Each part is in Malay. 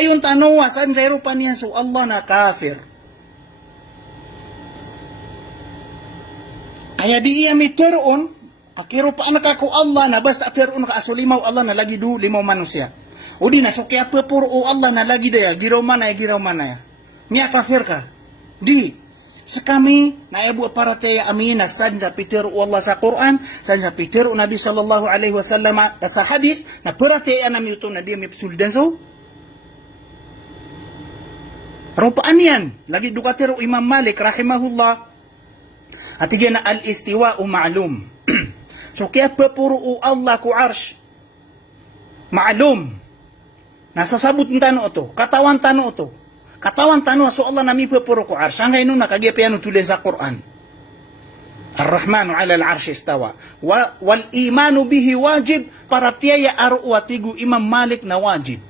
ayon tanawa san sa rupa niya so Allah na kafir. Kaya di iya miteron, akiro pa anak ako Allah na basta teron ka asulimaw Allah na lagi du limaw manusia. O di na so kaya pepuro o Allah na lagi daya, giraw mana ya. Niya kafir ka. Di. Sa kami, na ibu para tayo amina, sanja pitero Allah sa Quran, sanja pitero Nabi sallallahu alaihi wasallam sa hadith, na para tayo anam ito na di may psuldan so. Rupaan yan. Lagi dukatero Imam Malik, rahimahullah. At na al-istiwa'u ma'lum. So kaya pepuro Allah ku arsh. Ma'lum. Nasasabot ng tano ito. Katawan tano ito. Katawan tano so Allah nami pepuro ku arsh. Ang ngayon nakagiyapian tulen sa Quran. Ar-Rahmanu ala al-arsh istawa. Wal imanu bihi wajib para tiyaya arwatigu Imam Malik na wajib.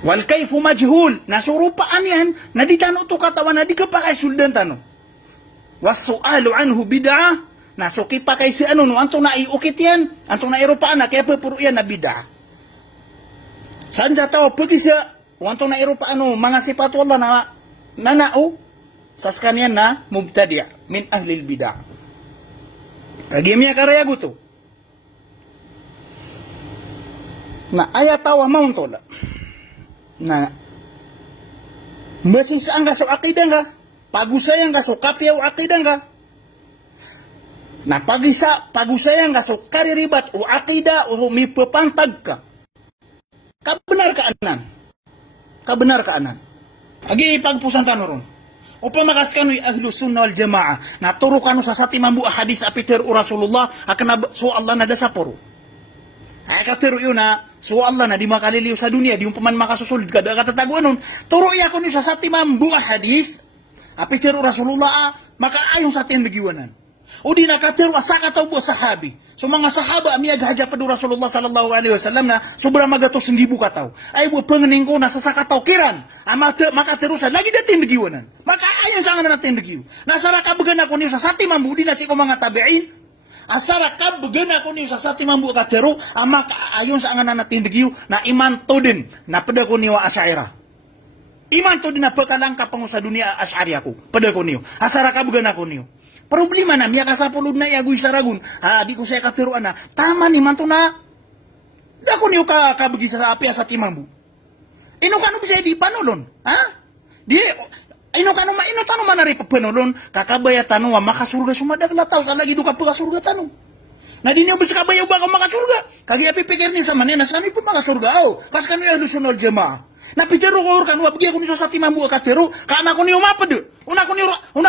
Wal kayfu majhul. Nasurupaan yan. Naditano ito katawan. Nadikapakay suldan tano. Wasu'alu anhu bid'ah. Nasuki pa kay si ano no anto na iukit yan. Anto na iropaan na kaya puro yan na bid'ah. Saan sa tao pati siya anto na iropaan no mga sifat Allah na nanao sa kanyan na mubtadi' min ahli bid'ah. Kagimya karaya guto. Na ayatawa mauntol. Na basis ang kaso akidah nga pagusayang kaso kapiyaw akidah nga na pagusayang kaso kariribat o akidah o mipapantag ka kabenar ka anan agi pagpusan tanuron o pamakas kano'y ahlu sunnah wal jamaah na turo kano sa satimambu hadith apiter o Rasulullah akan so Allah na dasaporo ay katero yun na so Allah na di makaliliw sa dunia di yung paman makasusulid kada katataguan nun turo iya ko niyo sa satimambu hadith apitero Rasulullah makaayon sa atin nagiwanan. O di nakatero asa kataw po sahabi. So mga sahaba amiyag haja pa do Rasulullah sallallahu alaihi wasallam na sobra magatos 1,000 kataw. Ay mo panganing ko nasa sakataw kiran. Makatero sa lagi datin nagiwanan. Makaayon sa nga natin nagiw. Nasara kabagan ako niyo sa satimambu di na si ko mga tabi'in. Asara kabagan ako niyo sa satimambu katero makaayon sa nga natin nagiw na iman to din na pada ko niyo Asy'ariyah. Iman to din na pagkalangka pango sa dunia Asy'ari ako. Pada ko niyo. Asara kabugan ako niyo. Problema na, miya kasapulod na iagoy saragun. Di ko siya katiruan na. Tama ni man to na. Da ko niyo kabagi sa api sa timambu. Ino ka no bisa di panolon. Ha? Di, ino ka no manari panolon. Kakabaya tanong, makasurga sumadagla tao. Sa lagi do ka pagkasurga tanong. Na di niyo bisa kabayaw ba ka makasurga? Kagi api pikir niyo sa manena. Sa kanyo po makasurga. Kas kanyo ahlu sunnah wal jamaah. Napitero ko kan wabgi ako niyo sa timambu katero kana ko niyo mapad una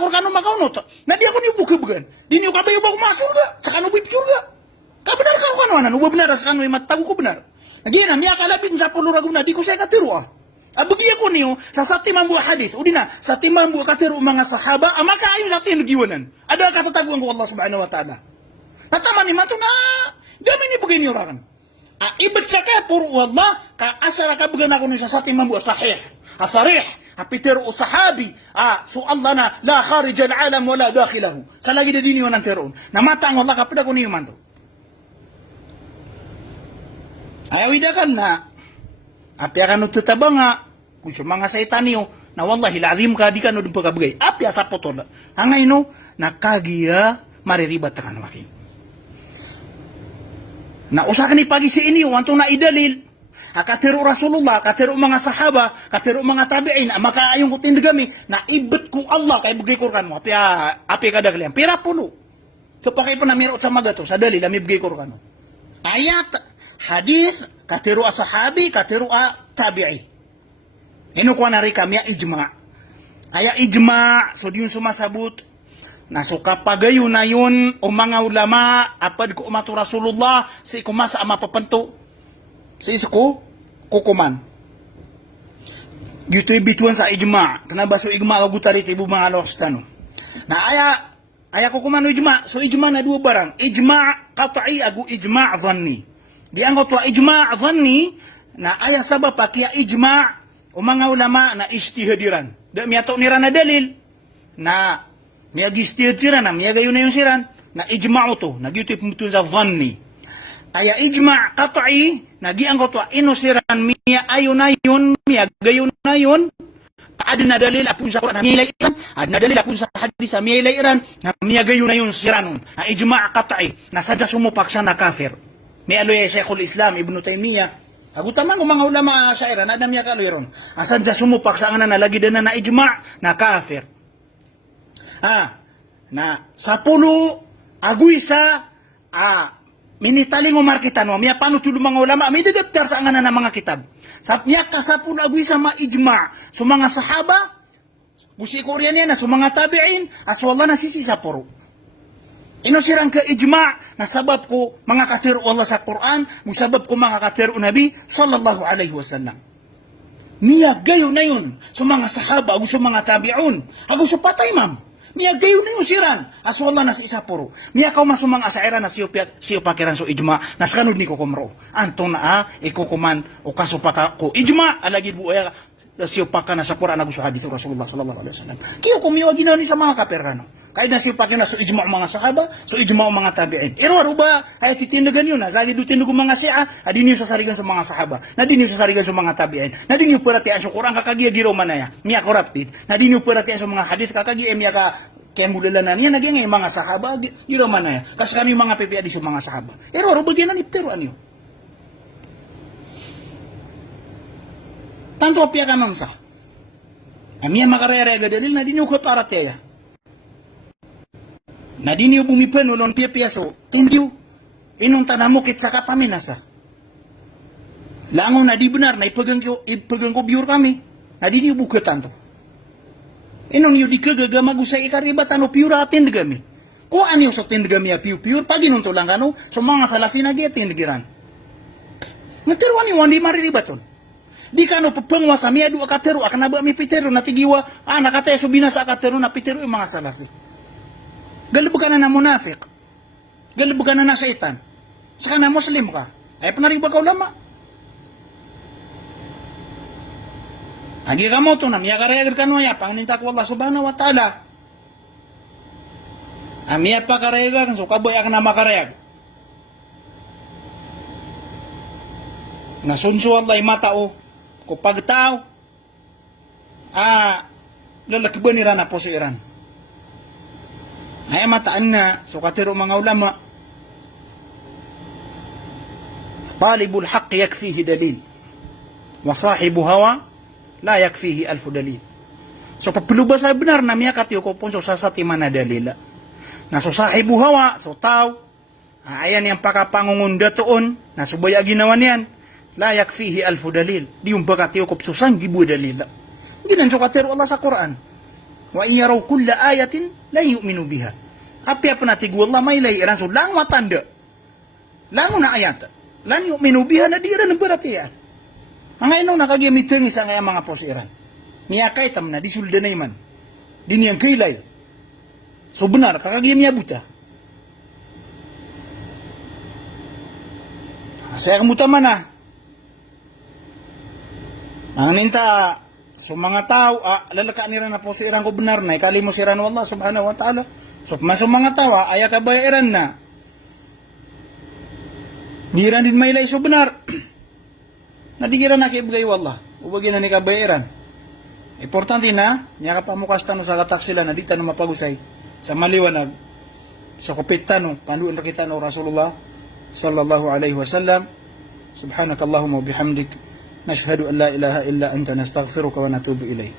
ko kanu makaunot na di ako niyo bukebegan di niyo kabayo ba ko masurga sa kanu bipurga ka benar ka kanu anan uba benar sa kanu matagu ko benar nagina miya kalabin sa pulo raguna di ko sa katero abgi ako niyo sa timambu hadith udina sa timambu katero mga sahaba maka ayo sa tin giwanan ada katataguan ko Allah subhanahu wa taala natama ni matuna dami ni begini orang ibat sa kaya puro Allah ka asara ka bagan ako niya sa timambu sahih asarih apiter o sahabi so Allah na la kharij al-alam wala dakhilahu sa lagi na diniyo ng teroon na matang Allah kapida ko niyo man to ayaw idakan na api akan tutabang kung sa mga saitan niyo na wallahi lazim ka di ka no din pagkabagay api asa potol hangay no nakagiya mariribat ka kanwaki na usakan ni pagi si ini wanto na idalil katero Rasulullah katero mga sahaba katero mga tabi'in makaayong ko tindagami na ibet ko Allah kay bugay ko kanu api kadagalian pira pulo kapakay po na mirot sa magato sa dalil ami bugay ko kanu ayat hadith katero sahabi katero tabi'i ino ko na ri kami ijma aya ijma so diyon sumasabot nasuka pagayo na yun o mga ulama apad ko umato Rasulullah si kumasa ama papanto si isko kukuman gito ibituan sa ijma kanaba so ijma agutari tibu mga lostano na aya kukuman no ijma so ijma na dua barang ijma qat'i agu ijma dhanni di angot wa ijma dhanni na aya sabab pakia ijma o mga ulama na ijtihadiran da miato nira na dalil na miya gistir siran na miya gayon na yung siran na ijma'u to nagyuti pumutun sa dhanni aya ijma' qat'i nagiang ko to inusiran miya ayun miya gayunayon adna dalil apun sa Quran miya ilan adna dalil apun sa hadis miya ilan na miya gayunayon siranun na ijma' qat'i na sadya sumupaksa na kafir may aloy Sheikhul Islam Ibn Taymiyyah agutan man mga ulama syaira na miya kaloy ron asadya sumupaksa nga na lagi na ijma' na kafir na 10 aguisa minitaling umar kita no miya paano tulo mga ulama may didaptar sa nganan ng mga kitab sa miya kasapul aguisa ma-ijma so mga sahaba busi Korean yan so mga tabi'in aswallah na sisi sa puro inosirang ka ijma na sabab ko mga katiru Allah sa Quran musabab ko mga katiru Nabi sallallahu alaihi wasallam miya gayo na yun so mga sahaba agu so mga tabi'un agu so patay ma'am miya gayo na yung siran. Aswallah na sa isa puro. Miya kaw masumang asairan na siyo pakiran so ijma. Naskanod ni ko kumro. Antong na ikukuman o kaso pa ka ko ijma. Alagid buaya siyo pa ka na sa Quran sa hadith Rasulullah sallallahu alaihi wasallam. Kiyo kumiwa ginani sa mga kapirano. Kahit na siyo pakiran so ijma mga sahaba, so ijma mga tabi'in. Iro ba ay titindagan yun na. Zagi dutindag mga siya, adiniyo sa sarigan sa mga sahaba. Nadiniyo sa sarigan sa mga tabi'in. Nadiniyo perhatian sa Quran kakagiya giro manaya. Miya corrupted. Nadiniyo perhatian sa mga hadith kakagiya miya ka kaya mulalanan niya naging mga sahaba giro manaya. Kasi kano yung mga PPA di sa mga sahaba. Iro bagyan na pero ano tanto apya ka mamsa. Miya makarere dalil na diniyo ko para teya. Na diniyo bumipan ulon piyaso, indiyo, inong tanamukit sa kapaminasa. Lango na di benar, na ipagang ko biur kami, na diniyo bukatan to. Inong yu di kagagama gusay ikaribatan o piura tindagami. Kung ano sa tindagami a piur, pag inunto lang ano, so mga salafi na di tindagiran. Natiruan yung hindi mariribaton. Di ka no papangwa sa miya, doa katero, akanaba mi pitero, natigiwa, nakataya subina sa katero, na pitero yung mga salafi. Galibukan na munafik. Galibukan na saitan. Saka na Muslim ka. Ay panariba ka ulama. Agi ka mo to na miya karayag ka no ya. Panginta ko Allah subhanahu wa ta'ala. Amiya pa karayag ka. So kaboy ka na makarayag. Nasunso Allah matao. Kupag tao. Lalakban nila na po si Iran. Ay mataan na, so katiro mga ulama, talibul haq yakfihi dalil, wa sahibu hawa, la yakfihi alfu dalil. So papiluba sa benar na miya katiyo ko po so sasati mana dalila. Na so sahibu hawa, so tao, ayan yung pakapangungunda toon, na subaya ginawa niyan, la yakfihi alfu dalil. Di yung pakatiyo ko so sanggibu dalila. Ginan so katiro Allah sa Quran. Wa iyaraw kulla ayatin la yu'minu biha. Api apa natigu Allah may lay iran so lang matanda. Lang na ayat. Lan yu'minu biha na di iran berarti ya. Ang inong nakagiamitin sa ngayang mga posiran. Niyakay tam na disulda na iman. Di niyang kailay. So benar kakagiam niya buta. Saya kemutaman na. Ang ninta so mga tao, lalaka nila na po si Iran ko benar na, ikali mo si Iran Allah subhanahu wa ta'ala. So maso mga tao, aya ka ba Iran na? Di Iran din may so benar. Nadigiran na kaibigay wallah. Ubagin na ni ka ba Iran. Importante na, niya ka pamukas tanong sa katak sila na di tanong mapagusay. Sa maliwanag, sa kupit tanong, panduan na kita no Rasulullah sallallahu alaihi wasallam. Subhanakallahumma bihamdik. نشهد أن لا إله إلا أنت نستغفرك ونتوب إليك